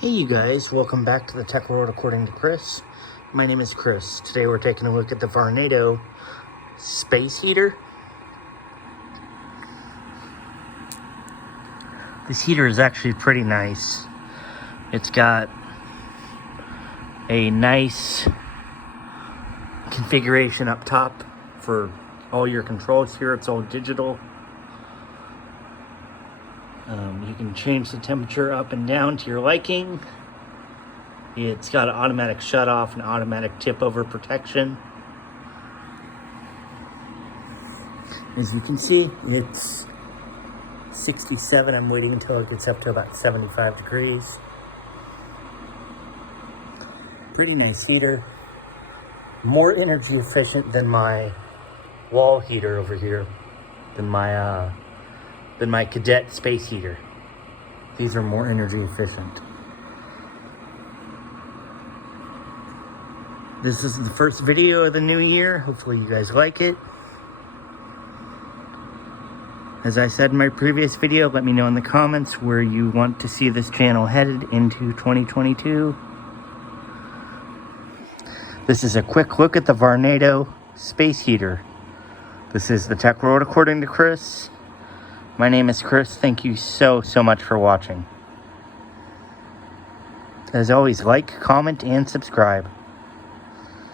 Hey you guys, welcome back to the Tech World according to Chris. My name is Chris. Today we're taking a look at the Varnado space heater. This heater is actually pretty nice. It's got a nice configuration up top for all your controls here. It's all digital. You can change the temperature up and down to your liking. It's got an automatic shut off and automatic tip over protection. As you can see, it's 67. I'm waiting until it gets up to about 75 degrees. Pretty nice heater. More energy efficient than my wall heater over here, than my cadet space heater. These are more energy efficient. This is the first video of the new year. Hopefully you guys like it. As I said in my previous video, let me know in the comments where you want to see this channel headed into 2022. This is a quick look at the Varnado space heater. This is the Tech World according to Chris. My name is Chris. Thank you so much for watching. As always, like, comment, and subscribe.